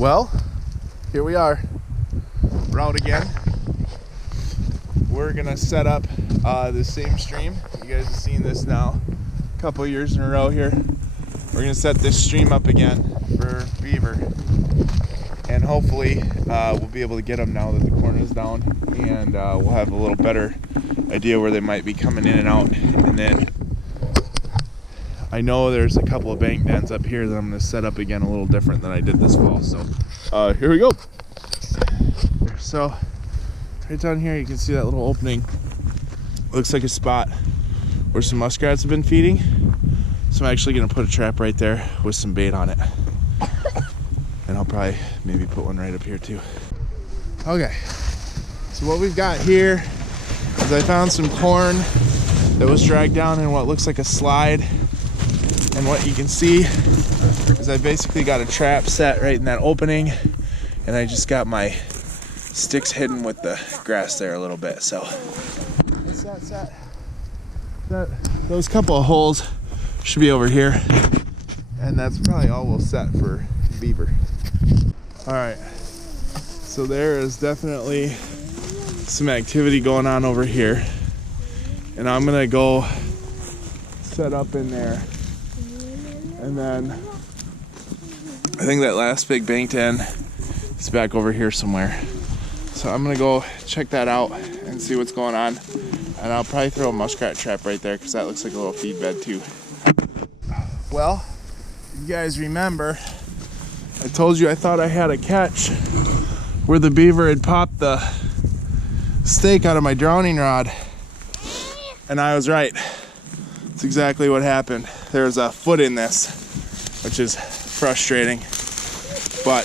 Well, here we are. We're out again. We're gonna set up the same stream. You guys have seen this now a couple of years in a row here. We're gonna set this stream up again for beaver, and hopefully we'll be able to get them now that the corn is down, and we'll have a little better idea where they might be coming in and out. And then I know there's a couple of bank dens up here that I'm going to set up again a little different than I did this fall. So here we go. So right down here you can see that little opening. Looks like a spot where some muskrats have been feeding. So I'm actually going to put a trap right there with some bait on it. And I'll probably maybe put one right up here too. Okay, so what we've got here is I found some corn that was dragged down in what looks like a slide. And what you can see is I basically got a trap set right in that opening, and I just got my sticks hidden with the grass there a little bit. So what's that set? Those couple of holes should be over here, and that's probably all we'll set for beaver. All right, so there is definitely some activity going on over here, and I'm gonna go set up in there. And then I think that last big bank den is back over here somewhere. So I'm gonna go check that out and see what's going on. And I'll probably throw a muskrat trap right there because that looks like a little feed bed too. Well, you guys remember, I told you I thought I had a catch where the beaver had popped the stake out of my drowning rod. And I was right. That's exactly what happened. There's a foot in this, which is frustrating, but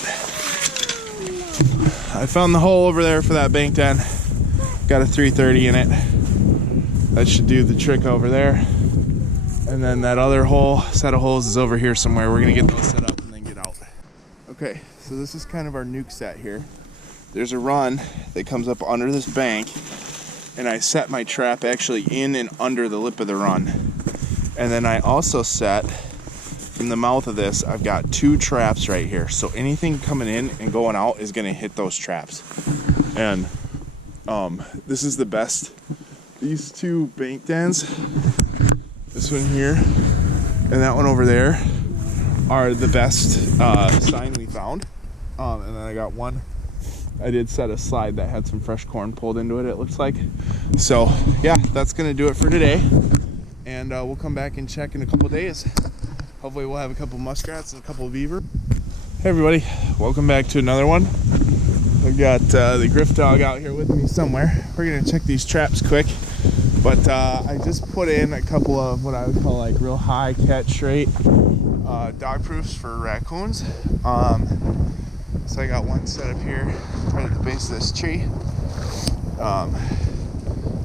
I found the hole over there for that bank den. Got a 330 in it. That should do the trick over there. And then that other hole, set of holes, is over here somewhere. We're gonna get those set up and then get out. Okay, so this is kind of our nuke set here. There's a run that comes up under this bank, and I set my trap actually in and under the lip of the run. And then I also set, in the mouth of this, I've got 2 traps right here. So anything coming in and going out is gonna hit those traps. And this is the best. These 2 bank dens, this one here and that one over there, are the best sign we found. And then I got one, I did set a slide that had some fresh corn pulled into it, it looks like. So yeah, that's gonna do it for today. And we'll come back and check in a couple days. Hopefully we'll have a couple muskrats and a couple of beaver. Hey everybody, welcome back to another one. I've got the Griff dog out here with me somewhere. We're gonna check these traps quick. But I just put in a couple of what I would call like real high catch rate dog proofs for raccoons. So I got one set up here right at the base of this tree.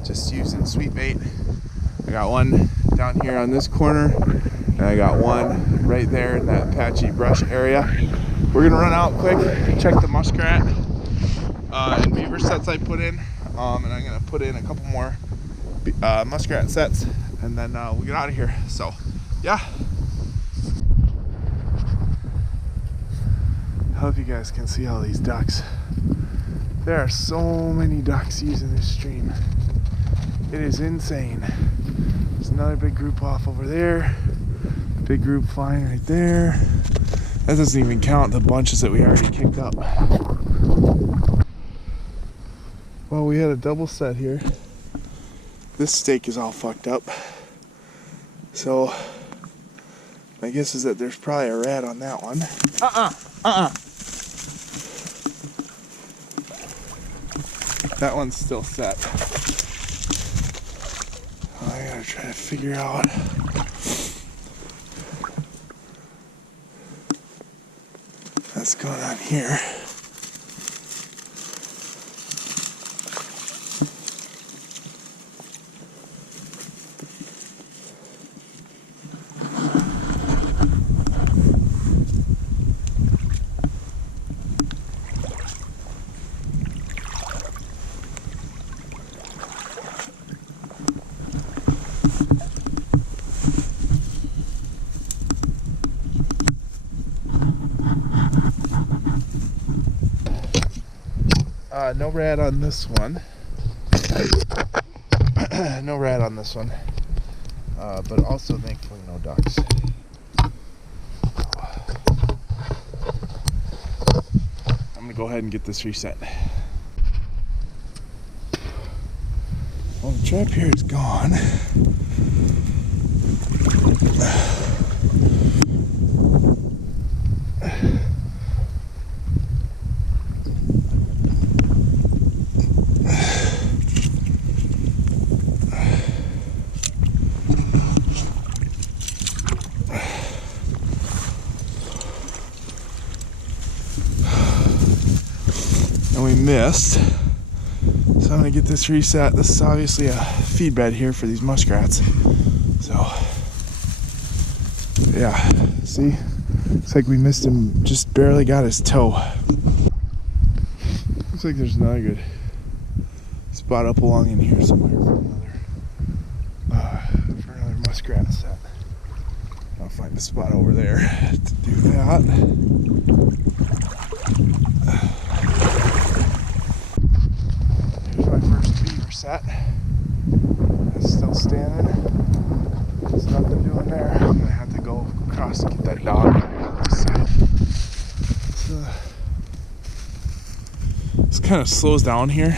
Just using sweet bait. I got one down here on this corner, and I got one right there in that patchy brush area. We're gonna run out quick, check the muskrat and beaver sets I put in, and I'm gonna put in a couple more muskrat sets, and then we'll get out of here. So yeah, I hope you guys can see all these ducks. There are so many ducks using this stream. It is insane. There's another big group off over there. Big group flying right there. That doesn't even count the bunches that we already kicked up. Well, we had a double set here. This stake is all fucked up. So my guess is that there's probably a rat on that one. That one's still set. I gotta try to figure out what's going on here. No rat on this one. No rat on this one. But also thankfully no ducks. I'm gonna go ahead and get this reset. Well, the trap here is gone. And we missed. So I'm gonna get this reset. This is obviously a feed bed here for these muskrats. So, yeah, see? Looks like we missed him, just barely got his toe. Looks like there's another good spot up along in here somewhere for another muskrat set. I'll find a spot over there to do that. Here's my first beaver set. It's still standing. There's nothing doing there. I'm gonna have to go across and get that dog on the other side. This kind of slows down here.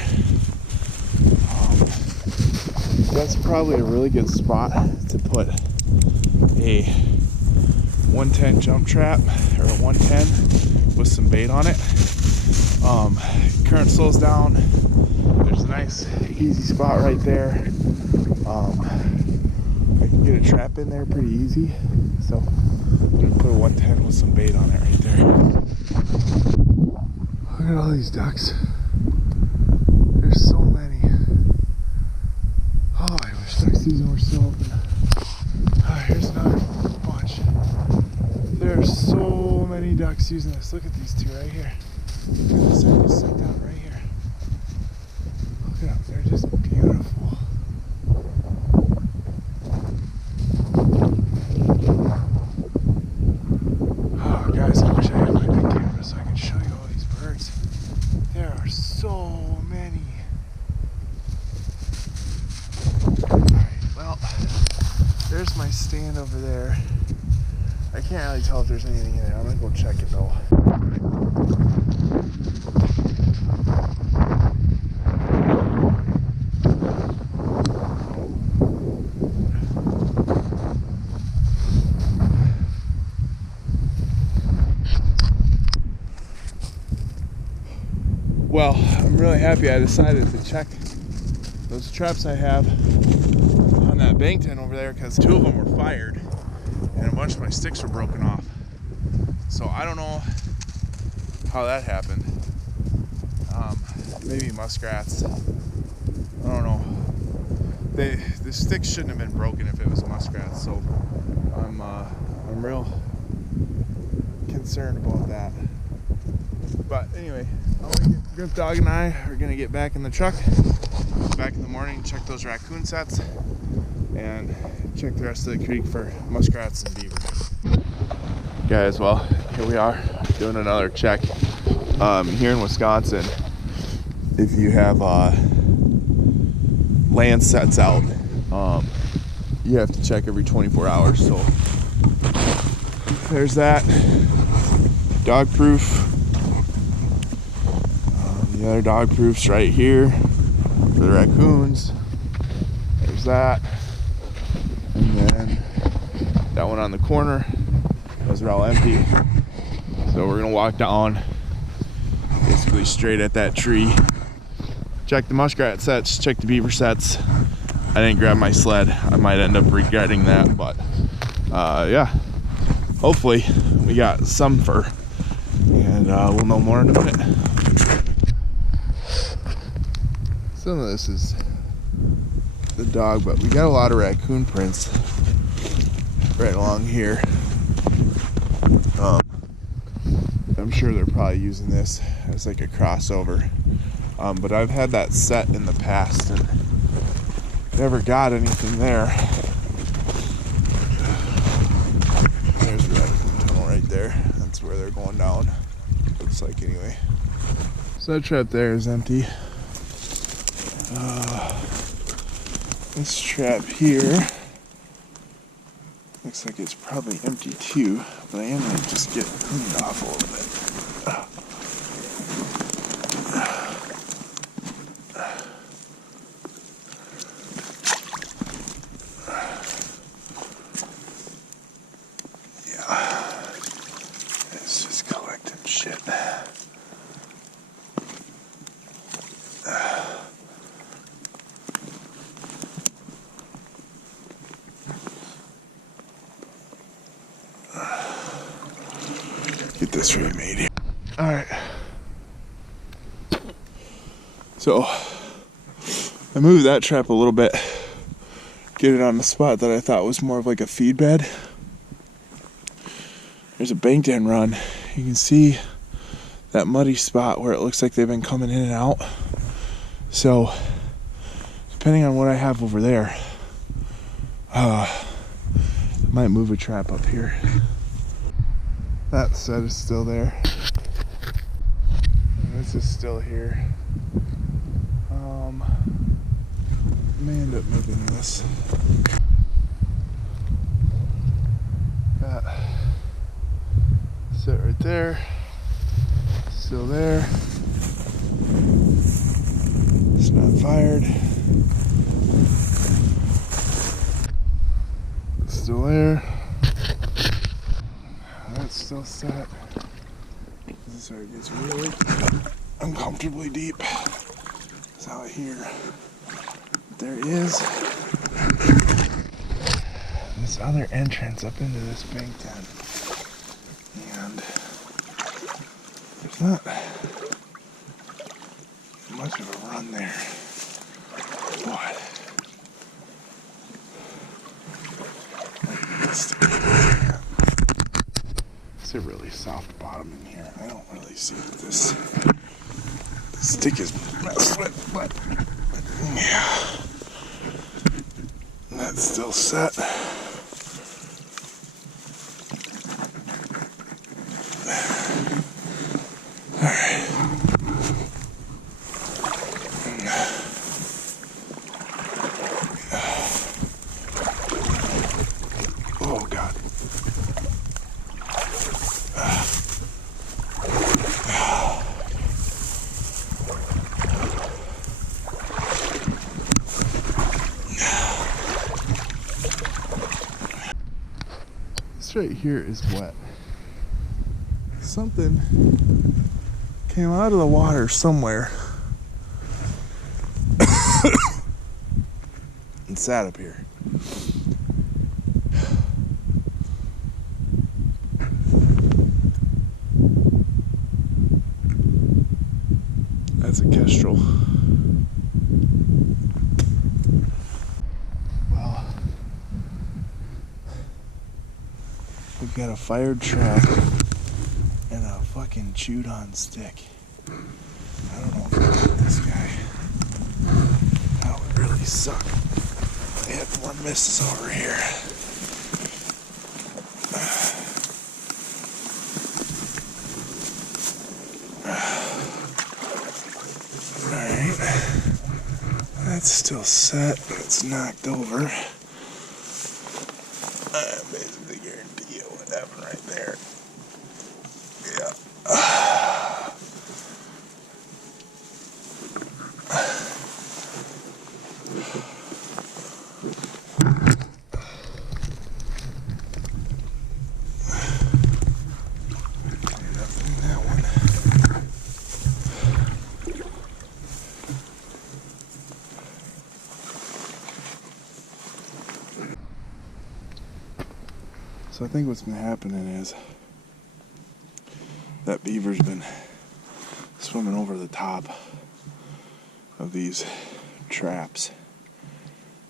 That's probably a really good spot to put a 110 jump trap or a 110 with some bait on it. Current slows down. There's a nice easy spot right there. I can get a trap in there pretty easy. So I'm gonna put a 110 with some bait on it right there. Look at all these ducks. There's so many. Oh, I wish duck season were still open. Oh, here's another bunch. There's so many ducks using this. Look at these two right here. Look at this. I just set down right here. Look at them. They're just beautiful. Oh, guys, I wish I had my big camera so I could show you all these birds. There are so many. Alright, well, there's my stand over there. I can't really tell if there's anything in there. I'm gonna go check it though. Well, I'm really happy I decided to check those traps I have on that bank tent over there because 2 of them were fired and a bunch of my sticks were broken off. So I don't know how that happened. Maybe muskrats. I don't know. The sticks shouldn't have been broken if it was muskrats. So I'm real concerned about that. But anyway, Grip Dog and I are gonna get back in the truck, back in the morning, check those raccoon sets, and check the rest of the creek for muskrats and beaver. Guys, well, here we are doing another check. Here in Wisconsin, if you have land sets out, you have to check every 24 hours. So there's that. Dog proof. The other dog proofs right here for the raccoons. There's that. And then that one on the corner. Those are all empty. So we're gonna walk down basically straight at that tree. Check the muskrat sets, check the beaver sets. I didn't grab my sled. I might end up regretting that, but yeah. Hopefully we got some fur. And we'll know more in a minute. Some of this is the dog, but we got a lot of raccoon prints right along here. I'm sure they're probably using this as like a crossover. But I've had that set in the past and never got anything there. There's the raccoon tunnel right there. That's where they're going down. Looks like anyway. So that trap there is empty. This trap here looks like it's probably empty too, but I am going to just get it cleaned off a little bit. Yeah, it's just collecting shit. Get this remade here. Alright. So, I moved that trap a little bit. Get it on the spot that I thought was more of like a feed bed. There's a banked end run. You can see that muddy spot where it looks like they've been coming in and out. So, depending on what I have over there, I might move a trap up here. That set is still there. And this is still here. I may end up moving this. That set right there. Still there. It's not fired. It's still there. That's still set. This is where it gets really uncomfortably deep. It's out here. There is this other entrance up into this bank den. And there's not much of a run there. But it's a really soft bottom in here. I don't really see what this stick is messed with, but yeah. That's still set. Alright. Oh God. This right here is wet. Something came out of the water somewhere and sat up here. That's a kestrel. Well, we've got a fired trap and a fucking chewed on stick. I don't know if I want this guy. That would really suck. I had more misses over here. Alright. That's still set, but it's knocked over. I basically guarantee you what happened right there. Yeah. Nothing in that one. So I think what's been happening is that beaver's been swimming over the top of these traps.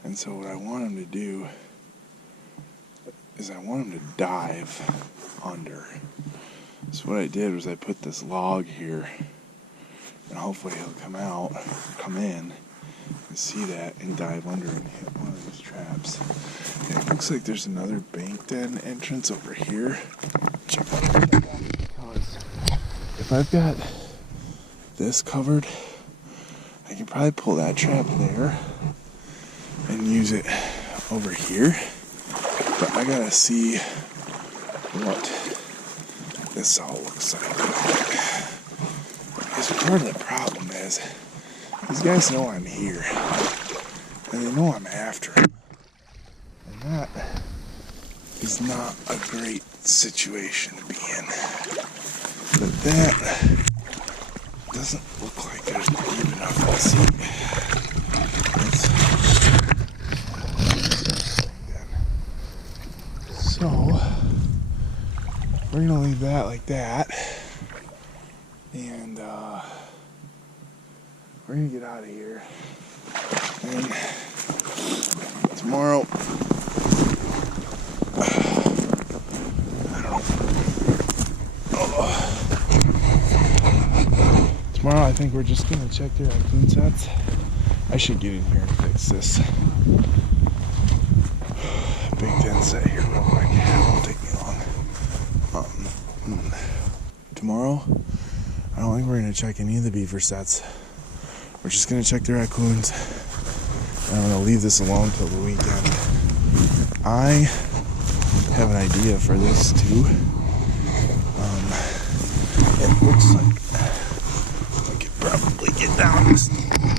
And so what I want him to do is I want him to dive under. So what I did was I put this log here, and hopefully he'll come in and see that and dive under and hit one of these traps. And it looks like there's another bank den entrance over here. Check that out, because if I've got this covered, I can probably pull that trap there and use it over here. But I gotta see what this all looks like. Because part of the problem is these guys know I'm here and they know I'm after them. And that is not a great situation to be in. But that doesn't look like there's deep enough to see. So we're gonna leave that like that, and we're gonna get out of here. And tomorrow, tomorrow I think we're just gonna check their raccoon sets. I should get in here and fix this big den set here real quick. It won't take me long. Tomorrow, I don't think we're gonna check any of the beaver sets. We're just gonna check the raccoons. And I'm gonna leave this alone till the weekend. I have an idea for this too. It looks like I could probably get down this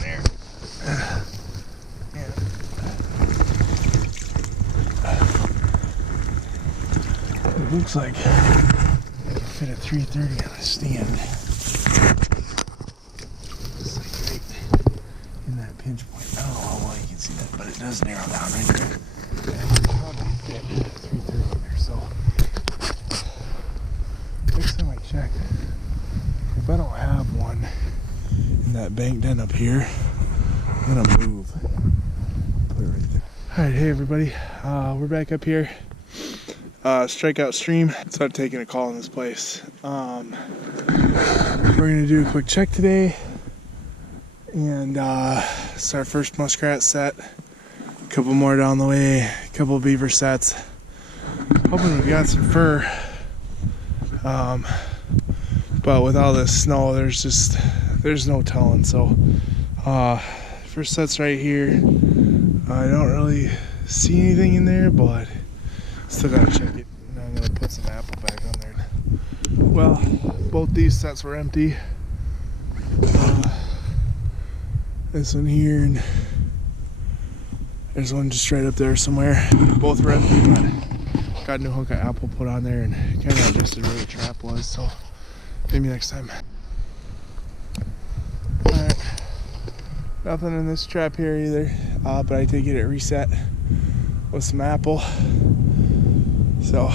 there. It looks like I can fit a 330 on a stand. Just like right in that pinch point. I don't know how well you can see that, but it does narrow down right there. I can probably fit a 330 in there, so next time I check, if I don't have one in that bank den up here, I'm gonna move. Put it right there. Alright, hey everybody. We're back up here. Strikeout stream. Started taking a call in this place. We're gonna do a quick check today, and it's our first muskrat set. A couple more down the way. A couple of beaver sets. Hoping we've got some fur. But with all this snow, there's no telling. So first set's right here. I don't really see anything in there, but still gotta check it. And I'm gonna put some apple back on there. Well, both these sets were empty. This one here, and there's one just right up there somewhere. Both were empty, but got a new hunk of apple put on there and kind of adjusted where the trap was. So maybe next time. Alright, nothing in this trap here either, but I did get it reset with some apple. So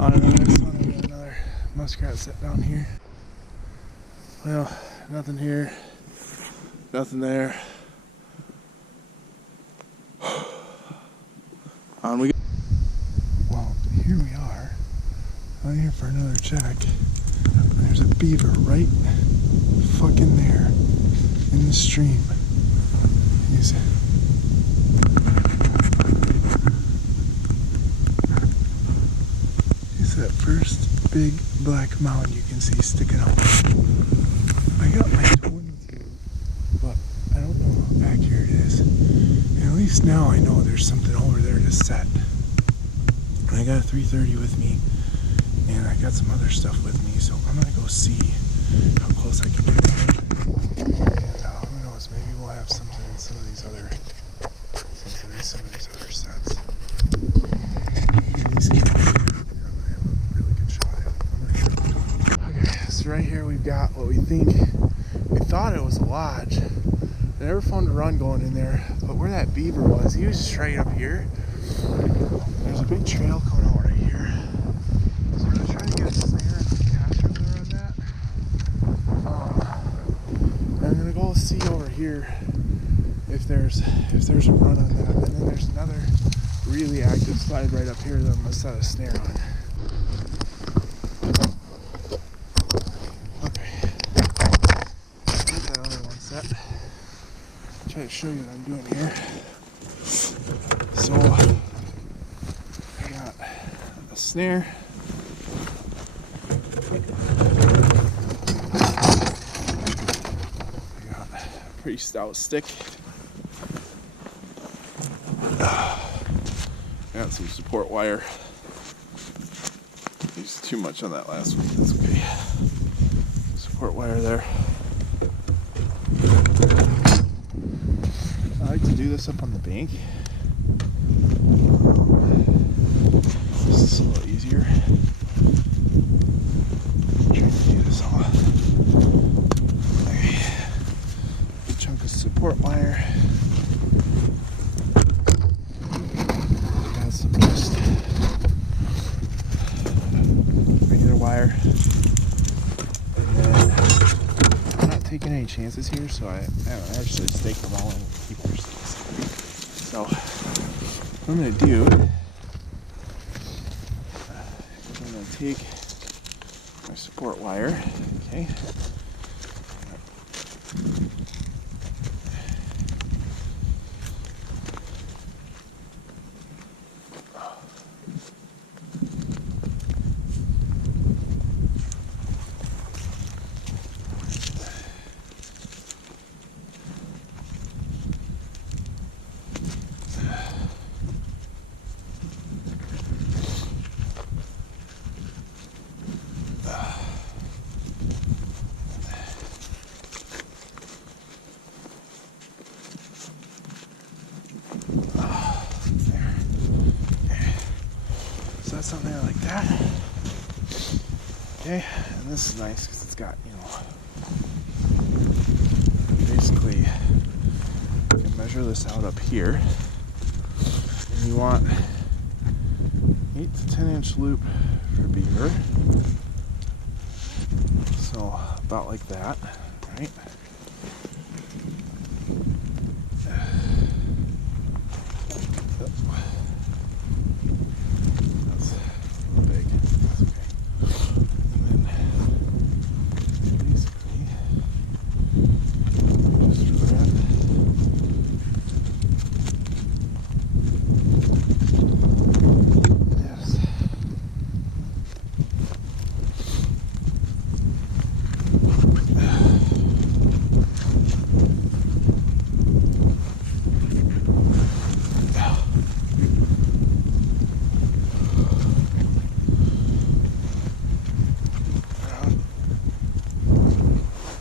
on to the next one, we got another muskrat set down here. Well, nothing here, nothing there. On we go. Well, here we are, out here for another check. There's a beaver right fucking there in the stream. He's that first big black mound you can see sticking out. I got my 22, but I don't know how accurate it is. And at least now I know there's something over there to set. And I got a 330 with me, and I got some other stuff with me, so I'm gonna go see how close I can get there. And who knows, maybe we'll have something in some of these other sets. These can have a really good shot at. I'm not sure. Okay, so right here we've got what we thought it was a lodge. I never found a run going in there, but where that beaver was, he was just right up here. There's a big trail coming out right here. So I'm gonna try to get a snare and catch over there on that. I'm gonna go see over here if there's a run on that. And then there's another really active slide right up here that I'm gonna set a snare on. Okay. Get that other one set. Try to show you what I'm doing here. So I got a snare. pretty stout stick. Got some support wire. Used too much on that last one. That's okay. Support wire there. I like to do this up on the bank. This is a little easier. Trying to do this all. Okay. Good chunk of support wire. Got some just regular wire. And then I'm not taking any chances here, so I actually stake them all in keepers. So what I'm going to do, I'm going to take my support wire, okay, something like that. Okay, and this is nice because it's got, you know, basically you can measure this out up here, and you want 8 to 10 inch loop for beaver, so about like that, right?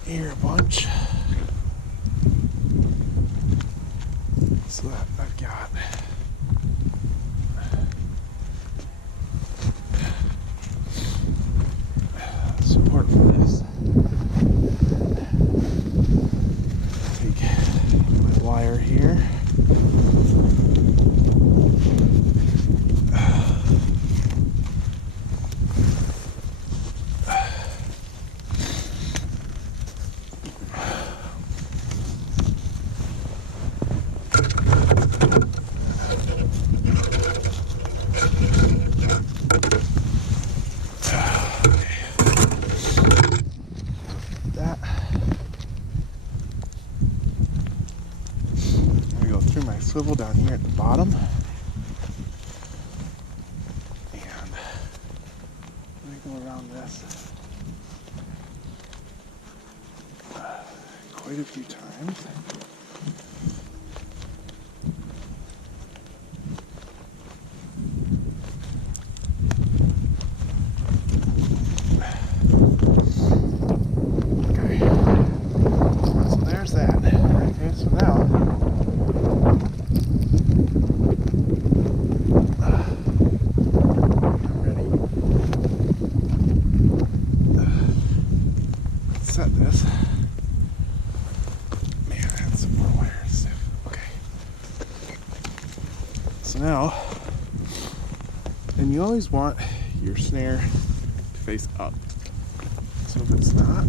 Here a bunch. So that I've got support for this. Take my wire here. My swivel down here at the bottom, and let me go around this quite a few times. Okay, so there's that. Okay, so now set this. Man, I had some more wire and stuff. Okay. So now, and you always want your snare to face up. So if it's not,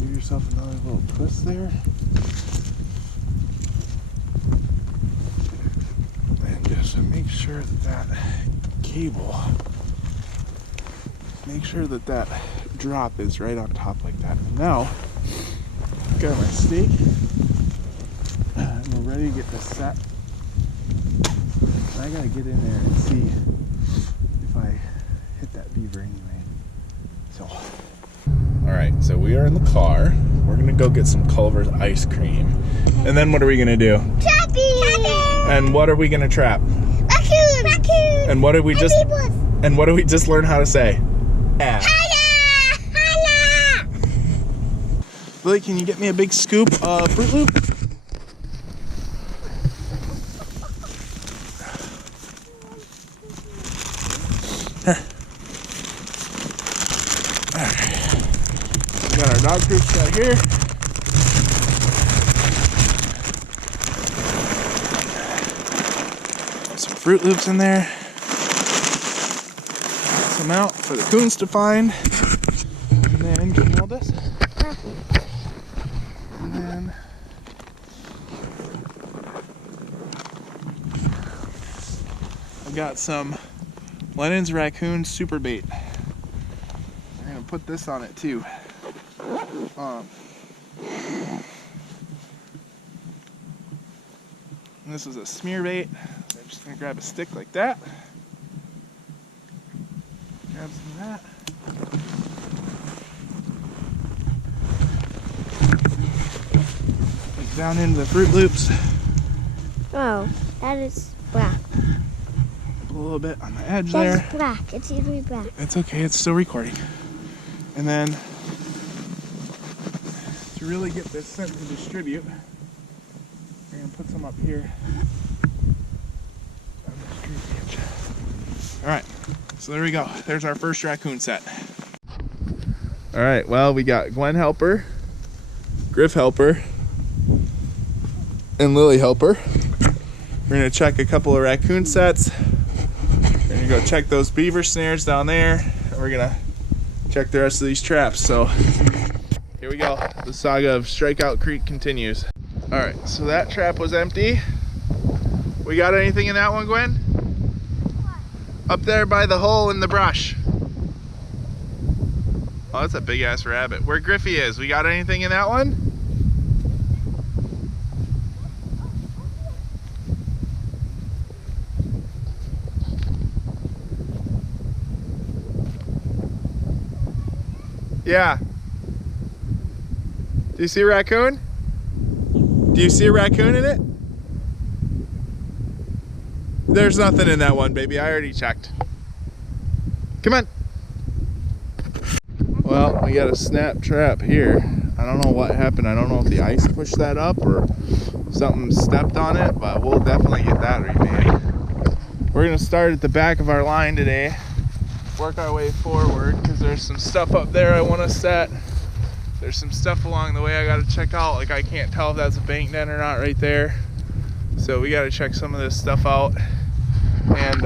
give yourself another little twist there. And just make sure that that cable, make sure that that drop is right on top like that. And now, I've got my stake, and we're ready to get this set. And I gotta get in there and see if I hit that beaver anyway. So, all right, so we are in the car. We're gonna go get some Culver's ice cream. And then what are we gonna do? Trapping! And what are we gonna trap? Raccoon! Raccoon! And what did we just learn how to say? Yeah. Holla! Holla! Billy, can you get me a big scoop of Fruit Loop? Here. We got our dog treats right here. Some Fruit Loops in there. Some out for the coons to find. And then, can you hold this? And then I've got some Lennon's Raccoon Super Bait. We're gonna put this on it too. And this is a smear bait. So I'm just gonna grab a stick like that. Grab some of that. Like down into the Fruit Loops. Oh, that is black. A little bit on the edge That's there. black. It's usually black. It's okay, it's still recording. And then to really get this scent to distribute, we're gonna put some up here. Alright, so there we go. There's our first raccoon set. Alright, well, we got Gwen Helper, Griff Helper, and Lily Helper. We're gonna check a couple of raccoon sets. We're gonna go check those beaver snares down there. And we're gonna check the rest of these traps. So here we go. The saga of Strikeout Creek continues. Alright, so that trap was empty. We got anything in that one, Gwen? Up there by the hole in the brush. Oh, that's a big ass rabbit. Where Griffey is, we got anything in that one? Yeah. Do you see a raccoon? Do you see a raccoon in it? There's nothing in that one, baby. I already checked. Come on. Well, we got a snap trap here. I don't know what happened. I don't know if the ice pushed that up or something stepped on it, but we'll definitely get that remade. We're gonna start at the back of our line today, work our way forward, because there's some stuff up there I want to set. There's some stuff along the way I got to check out. Like, I can't tell if that's a bank den or not right there. So we got to check some of this stuff out. And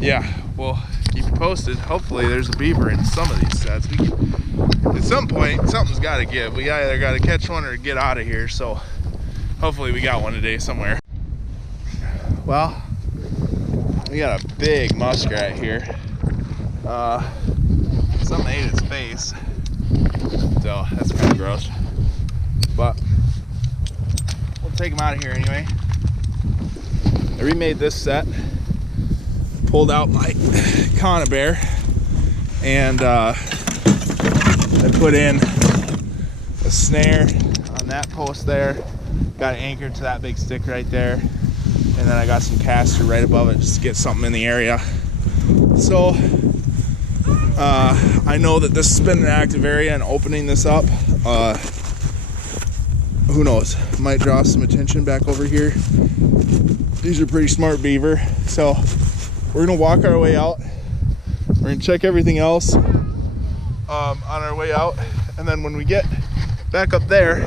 yeah, we'll keep you posted. Hopefully there's a beaver in some of these sets. At some point, something's got to give. We either got to catch one or get out of here. So hopefully we got one today somewhere. Well, we got a big muskrat here. Something ate its face. So that's kind of gross. But we'll take him out of here anyway. I remade this set, pulled out my conibear, and I put in a snare on that post there, got it anchored to that big stick right there, and then I got some caster right above it just to get something in the area. So I know that this has been an active area, and opening this up, who knows, might draw some attention back over here. These are pretty smart beaver, so we're gonna walk our way out. We're gonna check everything else on our way out, and then when we get back up there,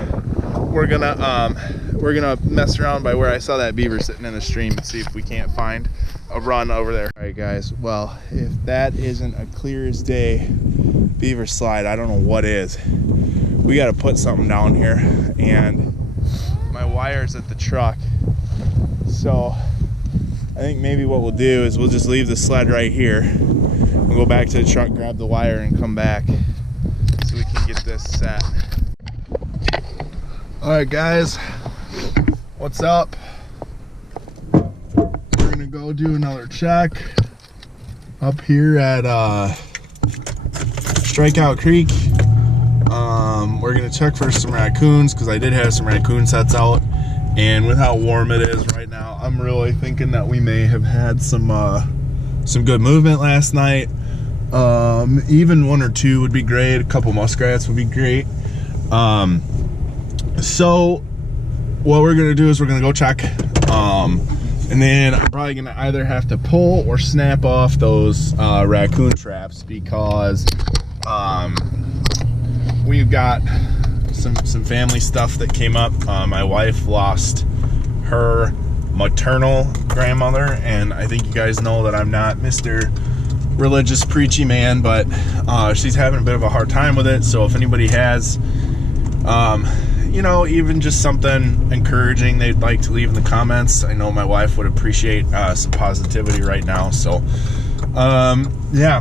we're gonna mess around by where I saw that beaver sitting in the stream and see if we can't find a run over there. All right, guys. Well, if that isn't a clear as day beaver slide, I don't know what is. We got to put something down here, and my wire's at the truck. So I think maybe what we'll do is we'll just leave the sled right here. We'll go back to the truck, grab the wire, and come back so we can get this set. All right, guys. What's up? We're gonna go do another check up here at Strikeout Creek. We're gonna check for some raccoons because I did have some raccoon sets out, and with how warm it is right now, I'm really thinking that we may have had some good movement last night. Even 1 or 2 would be great. A couple muskrats would be great. So what we're gonna do is we're gonna go check, and then I'm probably gonna either have to pull or snap off those raccoon traps because we've got some family stuff that came up. My wife lost her maternal grandmother, and I think you guys know that I'm not Mr. religious preachy man, but she's having a bit of a hard time with it. So if anybody has you know, even just something encouraging they'd like to leave in the comments, I know my wife would appreciate some positivity right now. So yeah.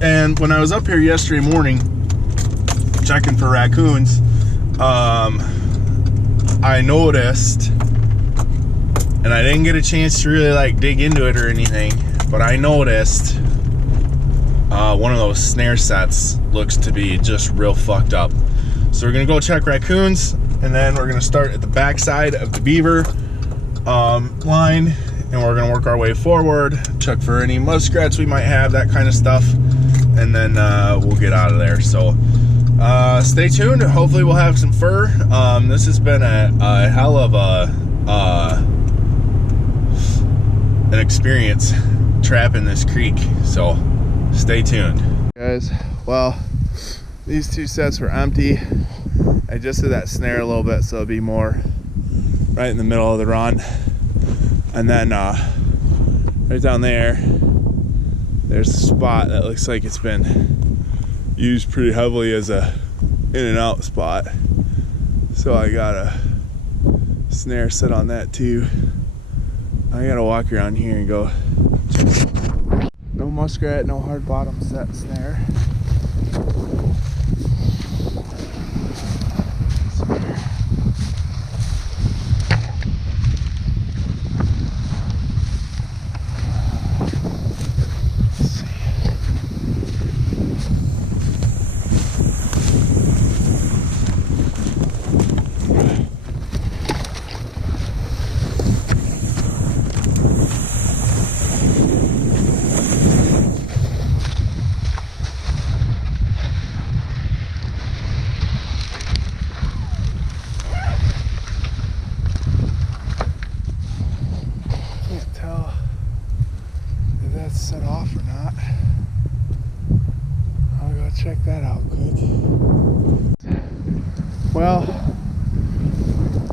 And when I was up here yesterday morning checking for raccoons, I noticed, and I didn't get a chance to really like dig into it or anything, but I noticed one of those snare sets looks to be just real fucked up. So we're gonna go check raccoons, and then we're gonna start at the back side of the Beaver line, and we're gonna work our way forward, check for any muskrats we might have, that kind of stuff, and then we'll get out of there. So stay tuned. Hopefully we'll have some fur. This has been a hell of an experience trapping this creek, so stay tuned, guys. Well, these 2 sets were empty. I just did that snare a little bit so it'll be more right in the middle of the run, and then right down there's a spot that looks like it's been used pretty heavily as a in and out spot, so I got a snare set on that too. I gotta walk around here and go check. No muskrat, no hard bottom set snare. Set off or not. I'll go check that out quick. Well, I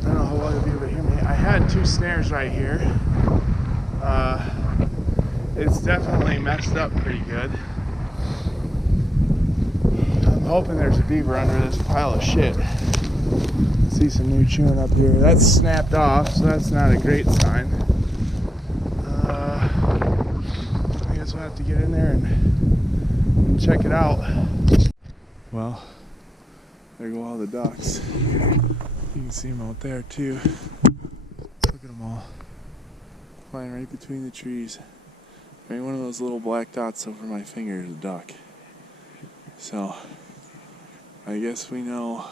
don't know how well you'll be able to hear me. I had 2 snares right here. It's definitely messed up pretty good. I'm hoping there's a beaver under this pile of shit. I see some new chewing up here. That's snapped off, so that's not a great sign. We'll have to get in there and check it out. Well, there go all the ducks. You can see them out there too. Look at them all flying right between the trees. Right, one of those little black dots over my finger is a duck. So I guess we know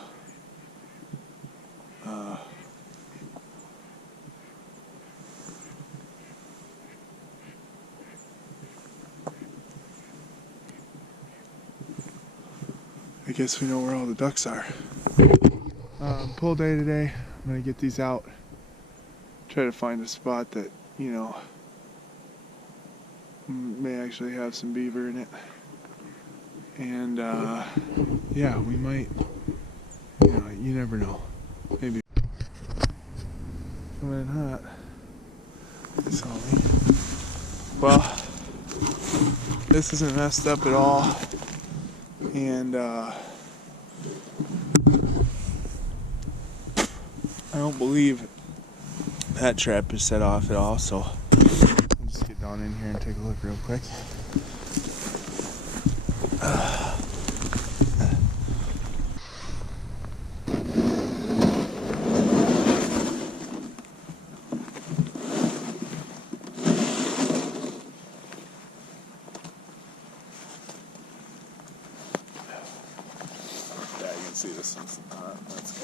where all the ducks are. Pull day today. I'm gonna get these out. Try to find a spot that, you know, may actually have some beaver in it. And yeah, we might, you know, you never know. Maybe coming in hot. They saw me. Well, this isn't messed up at all. And I don't believe that trap is set off at all, so I'll just get down in here and take a look real quick. see this one's that's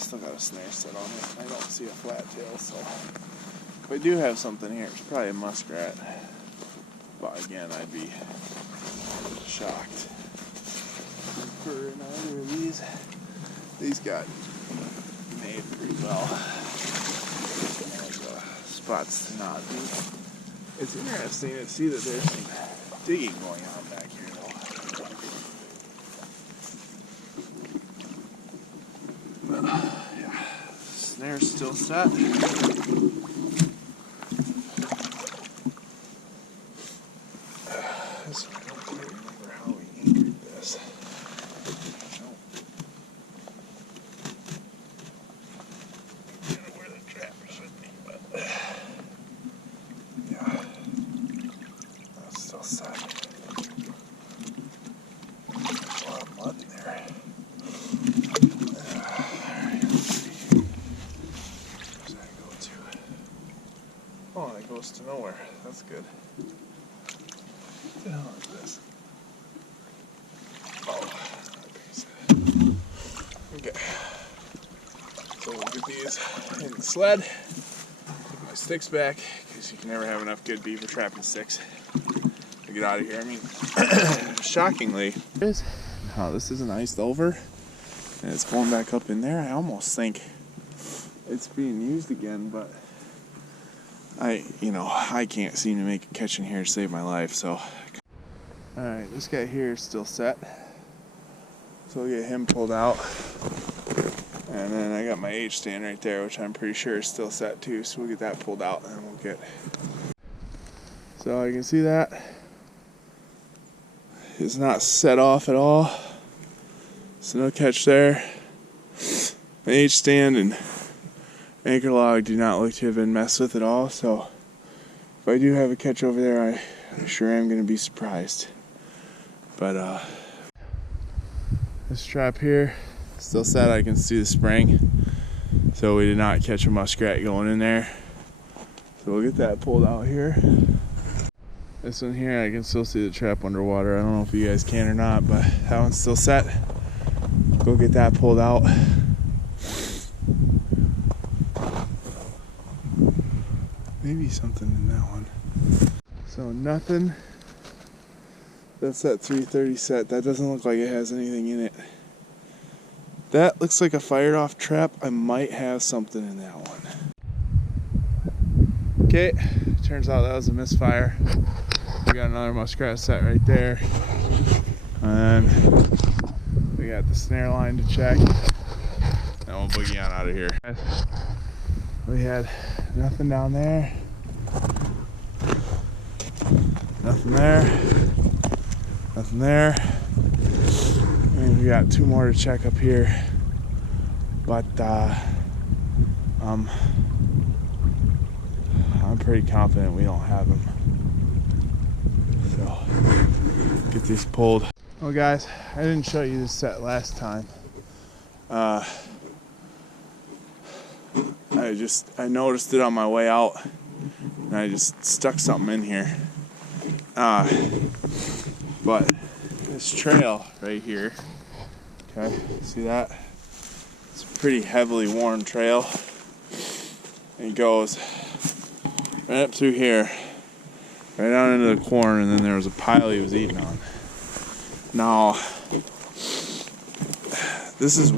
still got a snare set on it. I don't see a flat tail, so if I do have something here, it's probably a muskrat. But again, I'd be shocked. For either of these got made pretty well. Spots to not be. It's interesting to see that there's some digging going on back here, though. But, yeah, snare's still set. This one, I don't quite remember how we anchored this. Nope. I don't know where the trap should be, but yeah, that's still set. A lot of mud in there. Alright, let's see. Where's that go to? Oh, that goes to nowhere. That's good. What the hell is this? Oh, that piece. Okay. So we'll get these in the sled. Put my sticks back, because you can never have enough good beaver trapping sticks to get out of here. I mean, shockingly, oh, this isn't iced over, and it's going back up in there. I almost think it's being used again, but I can't seem to make a catch in here to save my life, so. Alright, this guy here is still set. So we'll get him pulled out. And then I got my H stand right there, which I'm pretty sure is still set too, so we'll get that pulled out and we'll get. So you can see that it's not set off at all. So no catch there. My H stand and anchor log do not look to have been messed with at all, so if I do have a catch over there, I sure am going to be surprised. But this trap here still set. I can see the spring, so we did not catch a muskrat going in there, so we'll get that pulled out here. This one here, I can still see the trap underwater. I don't know if you guys can or not, but that one's still set. Go get that pulled out. Maybe something in that one. So nothing. That's that 330 set. That doesn't look like it has anything in it. That looks like a fired off trap. I might have something in that one. Okay, turns out that was a misfire. We got another muskrat set right there. And we got the snare line to check. And we'll boogie on out of here. We had nothing down there. Nothing there. Nothing there. And we got two more to check up here. But I'm pretty confident we don't have them. So get these pulled. Well guys, I didn't show you this set last time. I noticed it on my way out, and I just stuck something in here. But this trail right here, okay, see that? It's a pretty heavily worn trail. And it goes right up through here, right down into the corn, and then there was a pile he was eating on. Now, this is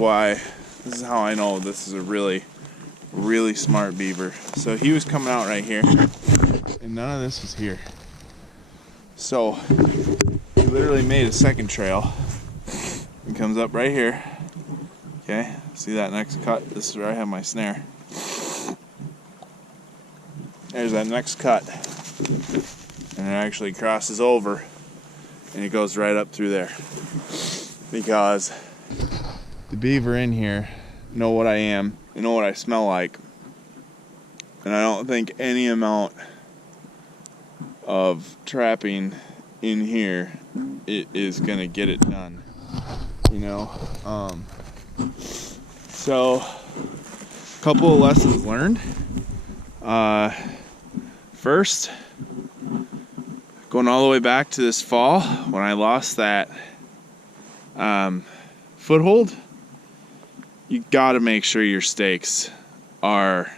how I know this is a really smart beaver. So he was coming out right here, and none of this was here. So he literally made a second trail. He comes up right here. Okay, see that next cut? This is where I have my snare. There's that next cut, and it actually crosses over, and it goes right up through there. Because the beaver in here know what I am, they know what I smell like, and I don't think any amount of trapping in here is gonna get it done, you know. So a couple of lessons learned. First, going all the way back to this fall when I lost that foothold, you gotta make sure your stakes are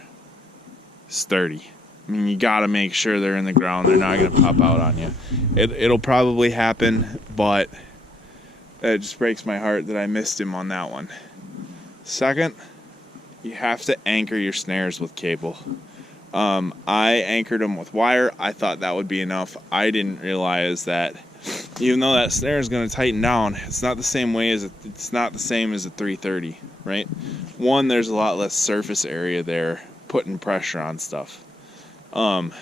sturdy. I mean, you gotta make sure they're in the ground. They're not gonna pop out on you. It'll probably happen, but it just breaks my heart that I missed him on that one. Second, you have to anchor your snares with cable. I anchored them with wire. I thought that would be enough. I didn't realize that even though that snare is going to tighten down, it's not the same as a 330, right? One, there's a lot less surface area there putting pressure on stuff. And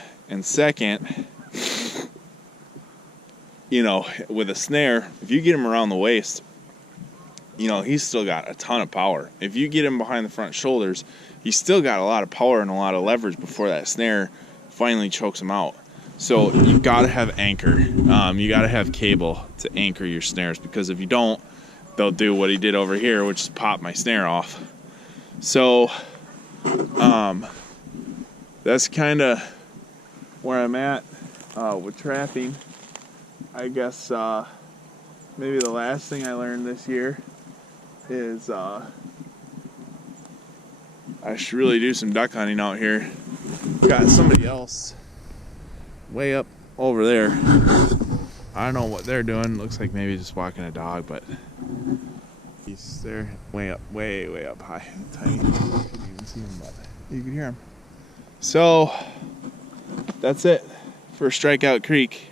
second, you know, with a snare, if you get him around the waist, you know, he's still got a ton of power. If you get him behind the front shoulders, he's still got a lot of power and a lot of leverage before that snare finally chokes him out. So you got to have anchor. You got to have cable to anchor your snares, because if you don't, they'll do what he did over here, which is pop my snare off. So that's kind of where I'm at with trapping. I guess maybe the last thing I learned this year is I should really do some duck hunting out here. Got somebody else way up over there. I don't know what they're doing. Looks like maybe just walking a dog, but they're way up high. Tiny. You can even see them, but you can hear them. So that's it for Strikeout Creek.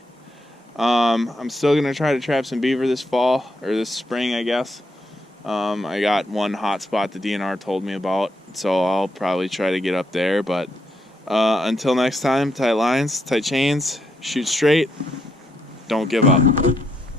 I'm still gonna try to trap some beaver this fall, or this spring, I guess. I got one hot spot the DNR told me about, so I'll probably try to get up there. But until next time, tight lines, tight chains, shoot straight, don't give up.